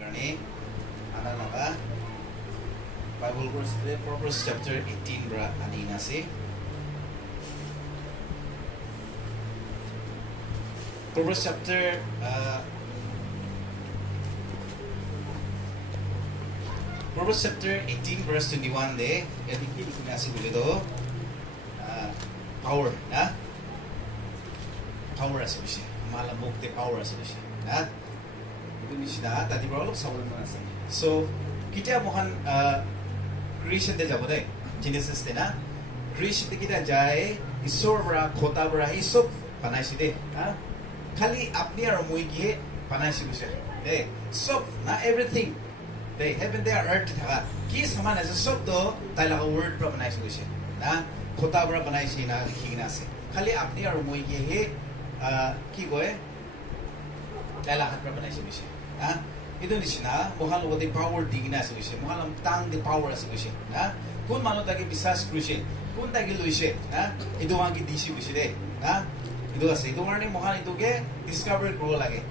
কাৰণে আনা লগা বাইবল কৰিছিলে Proverbs chapter 18 পৰা আনি আছে Proverbs chapter Proverbs chapter 18 verse 21 de yati ki likhina ase bole to power na power ase bishi mala mukte power ase bishi na Indonesia tadi berapa sabun mana sih? So kita mohon creation deh jawab deh Genesis deh na creation deh kita jai isor bera kota bera isop panai sih deh, kali apni aru mui gie panai sih bisa deh, sop na everything deh heaven deh earth thaga ki saman aja sop to tai laga word pra panai sih bisa na kota bera panai sih na likhina sih kali apni aru mui gie he ki goe Dahil lahat pra panay siya. Ito ni siya, mohal ko di power di gina siya. Mohal ang tang di power siya. Kung mano tagi bisas siya. Kung tagi luwi siya. Ito ang gidisi siya. Ito kasi. Ito nga rin mohal ito ke discover ko lagi.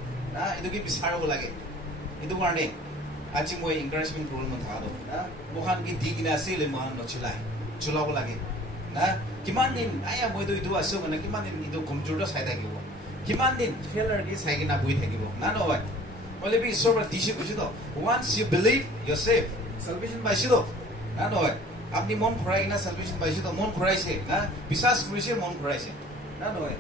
Ito ke bisar ko lagi. Ito nga rin. Achi mo encouragement ko mo thado. Mohal ki di gina siya mohal no chulay. Chula ko lagi. Kiman din aya mo ito aso na kiman din ito computer sa ita gibo. Kiman din failure ni sa gina buhi thakibo na no way only be so dishi bujido once you believe you're safe salvation by shido na no way apni mon khorai na salvation by shido mon khorai se na bisas krise mon khorai se na no way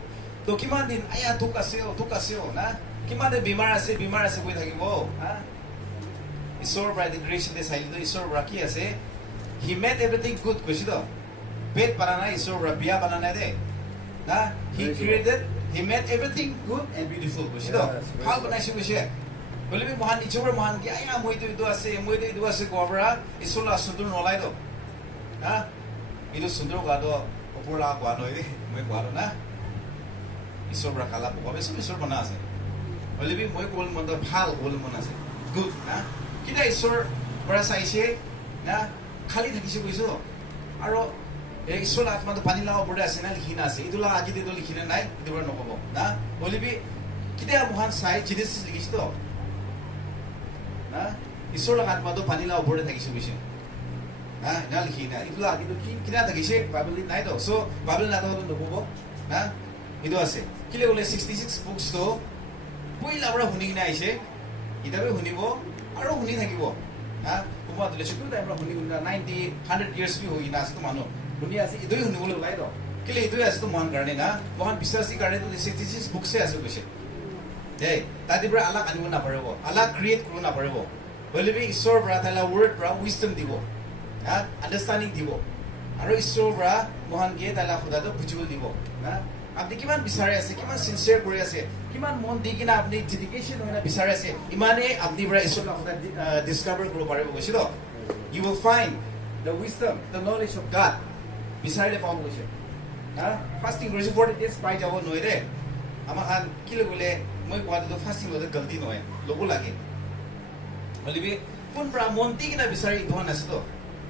to kiman din aya tukaseo na kiman din bimar ase buhi thakibo isor by the grace de sailo isor raki ase he made everything good bujido pet parana isor rabia banana de na he created He made everything good and beautiful. How can I say this? Well, we mohan ichura mohan ki aya mo ito ase kobra isola sundur nolai do. Ito sundur ka do opura ko ano ide mo ko ano na. Isobra kala po ko isor mana ase. Well, we mo ko mo do phal ko mo na ase. Good na. Kita isor para sa ise na khali thakise ko iso. Aro Isola atma to pani laga borde ase na likhina ase idula aji de do likhina nai idura nokobo na olibi kida mohan sai Genesis likhisto na isola atma to pani laga borde thakise bise na likhina idula aji to kida thakise Bible nai do so Bible na to nokobo na ido ase kile ole 66 books to poila bra huni na aise idabe hunibo aro huni thakibo na kuma to lechu ta bra huni 90 100 years bi hoina ase to mano दुनिया से इधर ही होने वाले light हो कि ले इधर ऐसे तो मान करने ना वहाँ विश्वासी करने तो 66 बुक से ऐसे कुछ है ताकि बड़ा अलग अनुमान ना पड़े वो अलग क्रिएट करो ना पड़े वो बोले भी ईश्वर बड़ा था ला वर्ड बड़ा विस्डम दिवो अंडरस्टैंडिंग दिवो और ईश्वर बड़ा मोहन के ताला खुदा तो बुझुल दिवो आप देखिए मान बिसारे ऐसे कि मान सिंसियर करे ऐसे कि मान मोहन देखिए ना अपनी डेडिकेशन होना बिसारे ऐसे इमाने अपनी बड़ा ईश्वर का खुदा डिस्कवर करो पड़े वो कुछ तो you will find the wisdom the knowledge of God Bisarele paung gose fasting gose 40 days pai jabo noi re ama khan kile gole moi kwa to fasting lo galti noi logo lage bolibi pun pra monti kina bisari dhon ase to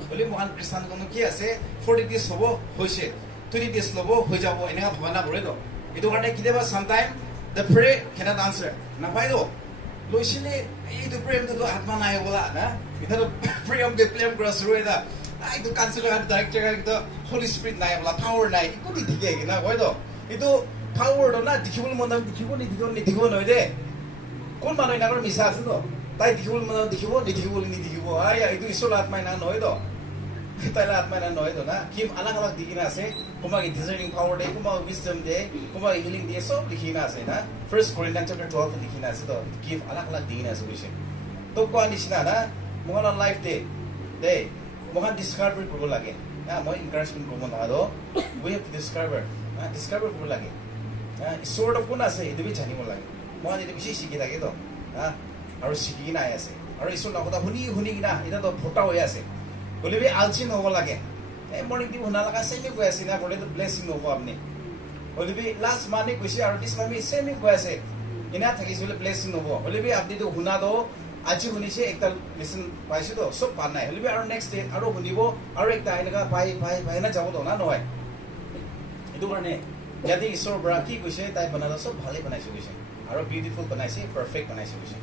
boli mohan kristan kono ki ase 40 days hobo hoise 20 days lobo hoi jabo enega bhana bore to eto karte kideba sometime the prayer cannot answer na pai do loisile ei to prayer to atma nai bola na ita to prayer de plan cross roida itu cancel kan director kan itu Holy Spirit naik lah power naik itu di tiga gitu nah boy itu power do na dikibul mana dikibul ni deh kon mana ini kalau misal tu tai dikibul mana dikibul ya itu isolat mana noy do kita lah mana noy do na kim alang dikina ase kuma discerning power deh kuma wisdom deh kuma healing deh so dikina ase na First Corinthians chapter 12 dikina ase do give alang dikina ase bisa to ko ani sina na mohon life deh Mohon discover ko lagi. Mo encouragement ko mo na do. We have to discover ko lagi. Sort of ko na sa idu bi jani mo lagi. Mo ani bishi shiki lagi to. Aro shiki na ase. Aro iso na ko ta huni na ita to phota hoy ase. Bole bi alchin hobo lage. Morning ti huna laga same ko ase na bole to blessing hobo apni. Bole bi last money ko si aro this money same ko ase. Ina thaki sile blessing hobo. Bole bi apni to huna do আজি শুনিছে একটা listen পাইছো তো সব পান নাই হলিবি আৰু next day আৰু শুনিব আৰু একটা এনেকা পাই না যাব তো না নহয় এটো কাৰণে যদি ঈশ্বৰ বৰা কি কৈছে তাই বনালা সব ভালে বনাইছে কৈছে আৰু বিউটিফুল বনাইছে পারফেক্ট বনাইছে কৈছে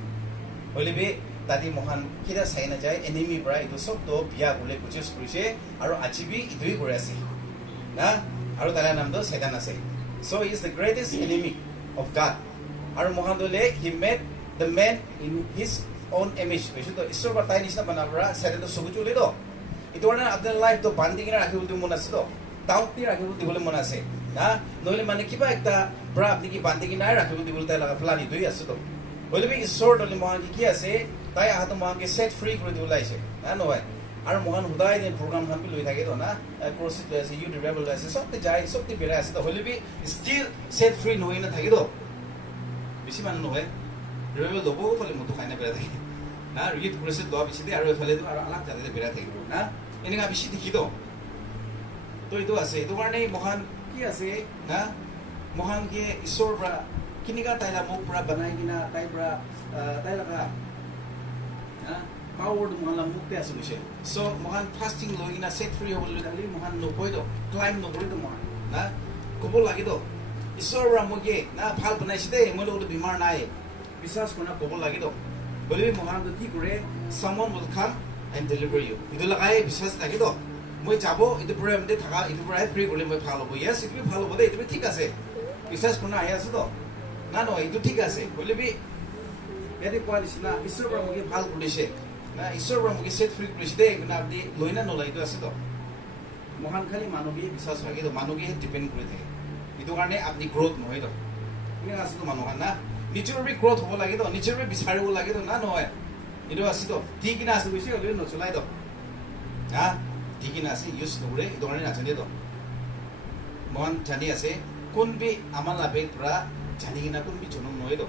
হলিবি তাতে মহান কিটা চাই না যায় এনিমি পৰা এইটো সব তো বিয়া বলে প্ৰচেস কৰিছে আৰু আজিবি ইটোই কৰি আছে না আৰু তাৰ নামটো শয়তান আছে so he is the greatest enemy of God আৰু মহান দলে he made the man in his own image কৈছো তো ঈশ্বৰ বাতাই নিচিনা বনাবৰা শয়তানটো সবু চলে তো ইটো কাৰণে আপোনাৰ লাইফ তো বান্ধি কিনে ৰাখিবলৈ মন আছে তো তাউতি ৰাখিবলৈ দিবলৈ মন আছে না নহলে মানে কিবা একটা পৰা আপনি কি বান্ধি কিনে ৰাখিবলৈ দিবলৈ তাই লগা প্লান ইটোই আছে তো হলে বি ঈশ্বৰ দলে মহান কি আছে তাই আহাতো মহানকে সেট ফ্ৰী কৰি দিবলৈ আহিছে না নহয় আৰু মহান হুদাই দিন প্ৰগ্ৰাম খান লৈ থাকে তো না ক্ৰছিত লৈ আছে ইউ ৰেবেল আছে সবতে যায় সবতে বেৰা আছে তো হলে বি ষ্টিল সেট ফ্ৰী নহয় না থাকে তো বেছি মানুহ নহয় ৰেবেল ল'ব ফালে মতো খাই না বেৰা থাকে না ৰিট ক্ৰছিত লোৱা পিছতে আৰু এফালে তো আৰু আলাক জাতিতে বেৰা থাকিব না এনেকা বেছি দেখি তো এইটো আছে এইটো কাৰণে মহান কি আছে না মহানকে ঈশ্বৰৰ পৰা কিনিকা তাইলা মোক পৰা বনাই কিনা তাই পৰা তাই লগা পাৱাৰ মহান মুক্তি আছে কৈছে চ' মহান ফাষ্টিং লৈ কিনা চেট ফ্ৰী হ'বলৈ থাকিলে মহান নকৰিতো ক্লাইম নকৰিতো মহান না ক'ব লাগিব ঈশ্বৰৰ পৰা মোকে না ভাল বনাইছে দেই মই লগতো বেমাৰ নাই বিশ্বাস কৰি ক'ব লাগিব বুলি মহানটো কি কৰে someone will come and deliver you এইটো লগাই বিশ্বাস থাকিব মই যাব এইটো প্ৰগ্ৰামতে থাকা এইটো পৰাই ফ্ৰী কৰিলে মই ভাল হ'ব ইয়েছ এইটো ভাল হ'ব দেই এইটো ঠিক আছে বিশ্বাস কৰি আহি আছো তো না নহয় এইটো ঠিক আছে বলিবি ইয়াতে কোৱা নিচিনা ঈশ্বৰৰ পৰা মোকে ভাল কৰিছে না ঈশ্বৰৰ পৰা মোকে চেট ফ্ৰী কৰিছে দেই কিন্তু আপুনি লৈ না নলয় এইটো আছে তো মহান খালি মানৱীয় বিশ্বাস ৰাখি তো মানৱীয়ে ডিপেণ্ড কৰি থাকে এইটো কাৰণে আপুনি গ্ৰ'থ নহয় তো এনেকুৱা আছে তো মানুহৰ না নিজৰ গ্ৰ'থ হ'ব লাগে তো নিজৰ বিচাৰিব লাগে তো না নহয় এইটো আছে তো ঠিক কিনা আছে কৈছে হ'লেও নচলাই তো হা ঠিক কিনা আছে ইউজ নকৰে এইটো কাৰণে নাজানে তো মহান জানি আছে কোনবি আমাৰ লাভেৰ পৰা জানি কিনা কোনবি জনম নহয় তো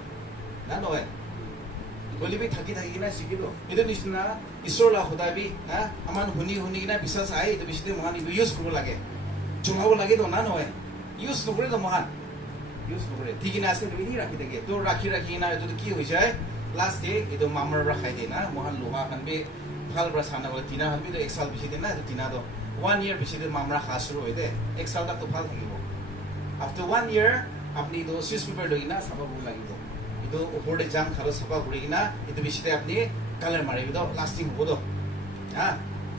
না নহয় বলিবি থাকি থাকি কিনা শিকিব এইটো নিচিনা ঈশ্বৰ লাভ সদায়বি না আমাৰ শুনি শুনি কিনা বিশ্বাস আহে এইটো বেছিতে মহান এইটো ইউজ কৰিব লাগে জমাব লাগে তো না নহয় ইউজ নকৰে তো মহান ইউজ নকৰে ঠিক কিনা আছে তুমি ৰাখি থাকে তো ৰাখি ৰাখি কিনা এইটো কি হৈ যায় লাষ্টে এইটো মামৰ পৰা খাই দিয়ে না মহান লোহা খান বি ভাল পৰা চানা গ'লে টিনা খান বি এক চাল বেছি দিয়ে না এইটো টিনাটো 1 year বেছিতে মামৰা খা শুৰু হৈ দে এক চাল তাকতো ভাল থাকিব after 1 year আপনি তো সুইচ পেপাৰ লৈ কিনা চাব লাগিব এইটো ওপৰতে জাম খালো চাফা কৰি কিনা এইটো বেছিতে আপুনি কালাৰ মাৰিব তো লাষ্টিং হ'ব তো হা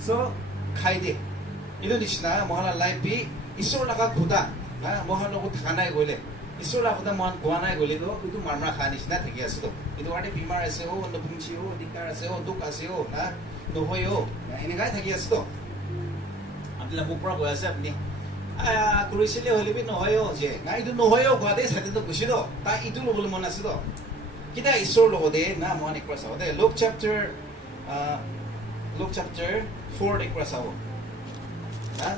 চ' খাই দিয়ে এইটো নিচিনা মহানৰ লাইফ বি ঈশ্বৰ লগা খুদা না মহান লগত থকা নাই গ'লে ঈশ্বৰ লগা মহান গোৱা নাই গ'লে তো এইটো মামৰা খা নিচিনা থাকি আছে তো এইটো কাৰণে বেমাৰ আছে নপুংচি দিগদাৰ আছে দুখ আছে না নহয় এনেকাই থাকি আছে তো আপুনি মোক পৰা গৈ আছে আপুনি কৰিছিলে হ'লেবি নহয়ও যে না এইটো নহয়ও গুৱাহাটী চাইডেতো গৈছিল তাই ইটো ল'বলৈ মন আছে তো কিতা ঈশ্বৰ লগতে না মহান একবাৰ চাব দে লুক চেপ্টাৰ 4 একবাৰ চাব না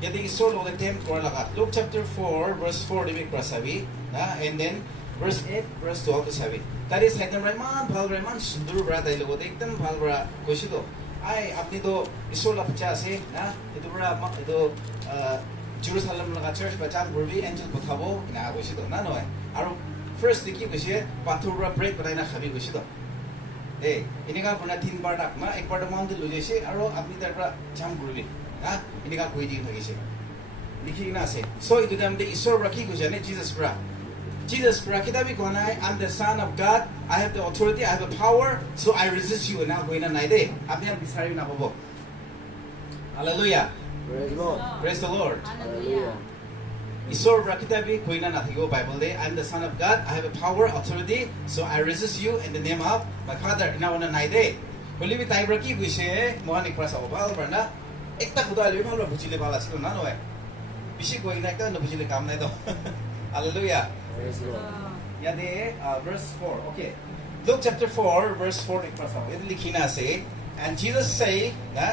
ইয়াতে ঈশ্বৰ লগতে টেম্প কৰা লগা লুক চেপ্টাৰ 4 verse 4 দিবি একবাৰ চাবি না and then verse 8 verse 12 চাবি তাৰে চাইডৰ পৰা ইমান ভাল পৰা ইমান সুন্দৰ পৰা তাই লগতে একদম ভাল পৰা কৈছিল তো আপনি তো ঈশ্বৰ লাভচা আছে না এইটো পৰা এইটো জেৰুজালেম লগা চাৰ্চ বা জাম কৰবি এঞ্জেল পঠাব না কৈছে তো না নহয় আৰু ফাৰ্ষ্ট দেখি কৈছে পাথৰ পৰা ব্ৰেড বনাই না খাবি কৈছে তো এনেকা বনাই 3 বাৰ তাক না একবাৰ মাউণ্টেন লৈ যাইছে আৰু আপুনি তাৰ পৰা জাম কৰিবি না এনেকা কৈ দি থাকিছে লিখি কিনা আছে চ' এইটো টাইমতে ঈশ্বৰৰ পৰা কি কৈছে নে Jesus পৰা কিতাবি কোৱা নাই I'm the son of God I have the authority I have the power so I resist you না গৈ না নাই দেই আপুনি আৰু বিচাৰি নাপাব Hallelujah Praise the Lord Hallelujah ঈশ্বৰ পৰা কিতাবি গৈ না নাথাকিব বাইবল দে I'm the son of God I have a power authority so I resist you in the name of my father না ওনা নাই দেই বলিবি তাই পৰা কি কৈছে মহান একবাৰ চাব ভাল পৰা না একটা খুদাই লৈ ভাল বুজিলে ভাল আছিল না নহয় বেছি গৈ না একটা নবুজিলে কাম নাই তো Hallelujah Yade verse 4 okay Luke chapter 4 verse 4 ekbar sa ito likhina ase and Jesus say na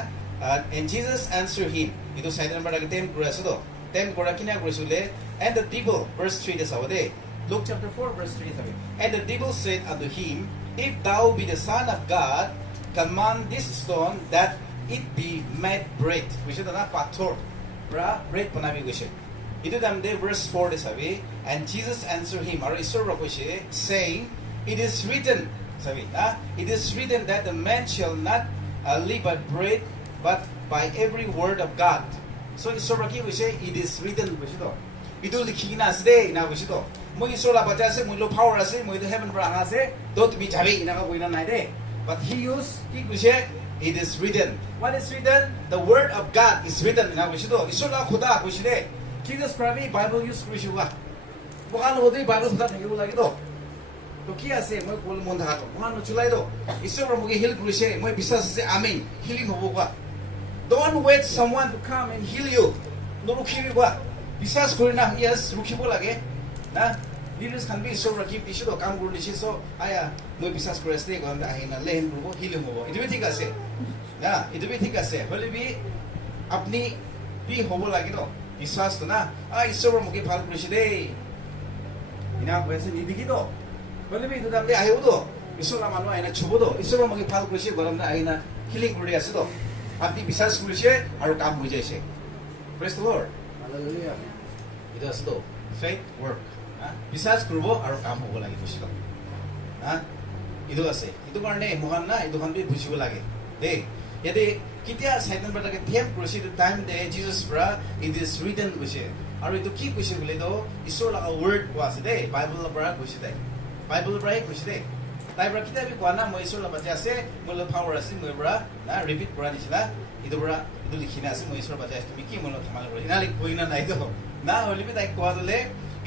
and Jesus answer him ito sa number lagi tem kura kina kurisule and the devil verse 3 de sawade Luke chapter 4 verse 3 sabi and the devil said unto him if thou be the son of God command this stone that it be made bread which is na pathor bread banabi gise ito damde verse 4 de sabi and Jesus answered him aru isor ra koise saying it is written sabi it is written that the man shall not live by bread but by every word of God so isor ra ki koise it is written koise to ito likhina ase de na koise to moi isor la bacha ase moi lo power ase moi to heaven pra ase to tumi jabi ina ka koina nai de But he used কি কৈছে it is written. What is written? The word of God is written. না কৈছে তো ঈশ্বৰ খোদা কৈছে দে Jesus Christ Bible use কৰিছে ৱা মহান হদে বাইবেল খোদা থাকিব লাগে তো তো কি আছে মই কোল মন থাকা তো মহান চলাই তো ঈশ্বৰ মোক হিল কৰিছে মই বিশ্বাস আছে আমেন হিলিং হ'ব ৱা Don't wait someone to come and heal you. নৰুখিবি ৱা বিশ্বাস কৰি না yes ৰুখিব লাগে না Leaders can be so rakip issue to কাম কৰি দিছে so আয়া মই বিশ্বাস কৰি আছে গম আহিনা লেহেন কৰিব হিলিং হ'ব ইটো ঠিক আছে না ইটো ঠিক আছে হলে বি আপনি বি হ'ব লাগে তো বিশ্বাস তো না ঈশ্বৰ মোক ভাল কৰিছে দেই ইনা কৈছে নিদিকি তো হলে বি দুটা আপনি আহিব তো ঈশ্বৰ মানুহ আইনা ছুব তো ঈশ্বৰ মোক ভাল কৰিছে গৰম না আইনা হিলিং কৰি আছে তো আপনি বিশ্বাস কৰিছে আৰু কাম হৈ যাইছে Praise the Lord Hallelujah It is তো faith work বিশ্বাস কৰিব আৰু কাম হ'ব লাগে বুজিলো ইটো আছে ইটো কাৰণে মহান না ইটো খান বুজিব লাগে দেই ইয়াতে কেতিয়া চাইতান বাটাকে ফেম কৰিছে ইটো টাইম দে জিজাস পৰা ইট ইজ ৰিটেন কৈছে আৰু ইটো কি কৈছে বুলি তো ঈশ্বৰ লগা ৱৰ্ড কোৱা আছে দেই বাইবেলৰ পৰা কৈছে তাই বাইবেলৰ পৰাই কৈছে দেই তাই পৰা কিতাপি কোৱা না মই ঈশ্বৰ লগত আছে মোৰ লগত পাৱাৰ আছে মই পৰা না ৰিপিট কৰা দিছিলা ইটো পৰা ইটো লিখিনা আছে মই ঈশ্বৰ বাজা আছে তুমি কি মনত ধমাল কৰি না কৈ না নাই তো না হলিবি তাই কোৱা দলে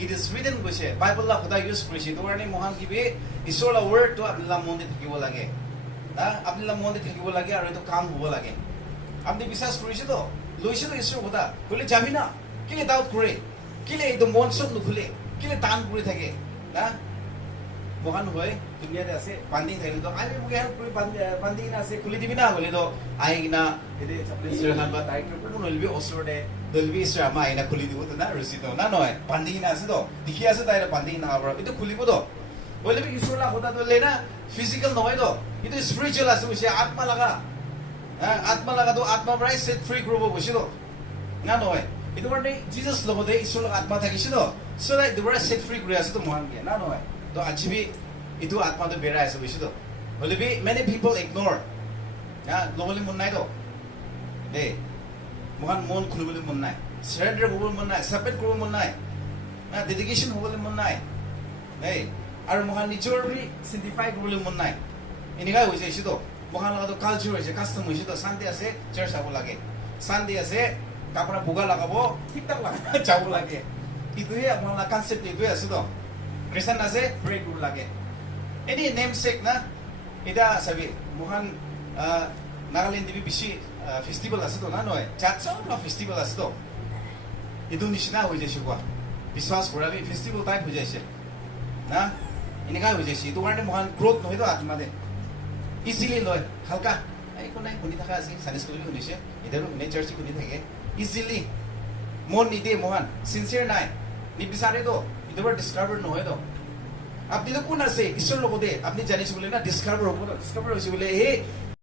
It is written কৈছে বাইবেল খোদা ইউজ কৰিছে তো কাৰণে মহান কিবি ঈশ্বৰৰ ৱৰ্ড তো আপোনালা মন দি থাকিব লাগে না আপোনালা মন দি থাকিব লাগে আৰু এটো কাম হ'ব লাগে আপনি বিশ্বাস কৰিছে তো লৈছে তো ঈশ্বৰ খোদা কলে যাবি না কিলে ডাউট কৰে কিলে এটো মন সব নুখুলে কিলে টান কৰি থাকে না মহান হয় দুনিয়াতে আছে বান্ধি থাকিলে তো আমি মোক হেল্প কৰি বান্ধি না আছে খুলি দিবি না বলে তো আইনা এতে সাপ্লিসৰ হাত বা ডাইৰেক্টৰ কোন হলবি ওচৰতে দলবি ঈশ্বৰ আমা আইনা খুলি দিব তো না ৰসি তো না নহয় বান্ধি না আছে তো দেখি আছে তাই বান্ধি না হ'ব এটো খুলিব তো বলে বি ঈশ্বৰ লা খোদা তো লেনা ফিজিক্যাল নহয় তো এটো স্পিৰিচুৱেল আছে বুঝে আত্মা লাগা তো আত্মা পৰাই সেট ফ্ৰী কৰিব বুঝি তো না নহয় এটো কাৰণে জিজাস লগতে ঈশ্বৰ আত্মা থাকিছে তো so that the word set free কৰি আছে তো মহান কে না নহয় তো আজবি ইটো আত্মা তো বেৰা আছে বুঝি তো বলে বি many people ignore না লবলি মন নাই তো দেই মহান মন খুলিবলৈ মন নাই সারেন্ডার কৰিবলৈ মন নাই সাবমিট কৰিব মন নাই না ডেডিকেশন হ'বলৈ মন নাই দেই আৰু মহান নিজৰ বি সিম্পলিফাই কৰিবলৈ মন নাই এনেকা হৈ যাইছে তো মহান লগাটো কালচাৰ হৈছে কাস্টম হৈছে তো শান্তি আছে চাৰ্চ যাব লাগে শান্তি আছে কাপড়া বুগা লাগাব ঠিকঠাক লাগা যাব লাগে ইটোয়ে আপোনাৰ কনসেপ্ট ইটোয়ে আছে তো খ্ৰিস্টান আছে প্ৰে কৰিব লাগে এনি নেম সেক না এটা সাবি মহান নাগালেণ্ড দিবি বেছি ফেষ্টিভেল আছে তো না নহয় চাৰ্চৰ না ফেষ্টিভেল আছে তো ইটো নিচিনা হৈ যাইছে কোৱা বিশ্বাস কৰাবি ফেষ্টিভেল টাইপ হৈ যাইছে না এনেকা হৈ যাইছে ইটো কাৰণে মহান গ্ৰোথ নহয় তো আত্মাতে ইজিলি লয় হালকা একো নাই শুনি থকা আছে সানি স্কুল শুনিছে এতিয়াও শুনি চাৰ্চ শুনি থাকে ইজিলি মন নিদিয়ে মহান সিনচিয়াৰ নাই নিবিচাৰে তো ইটো ডিসকাভাৰ নহয় তো আপনি তো কোন আছে ঈশ্বৰ লগতে আপনি জানিছে বলে না ডিসকাভাৰ হ'ব ডিসকাভাৰ হৈছে বলে এই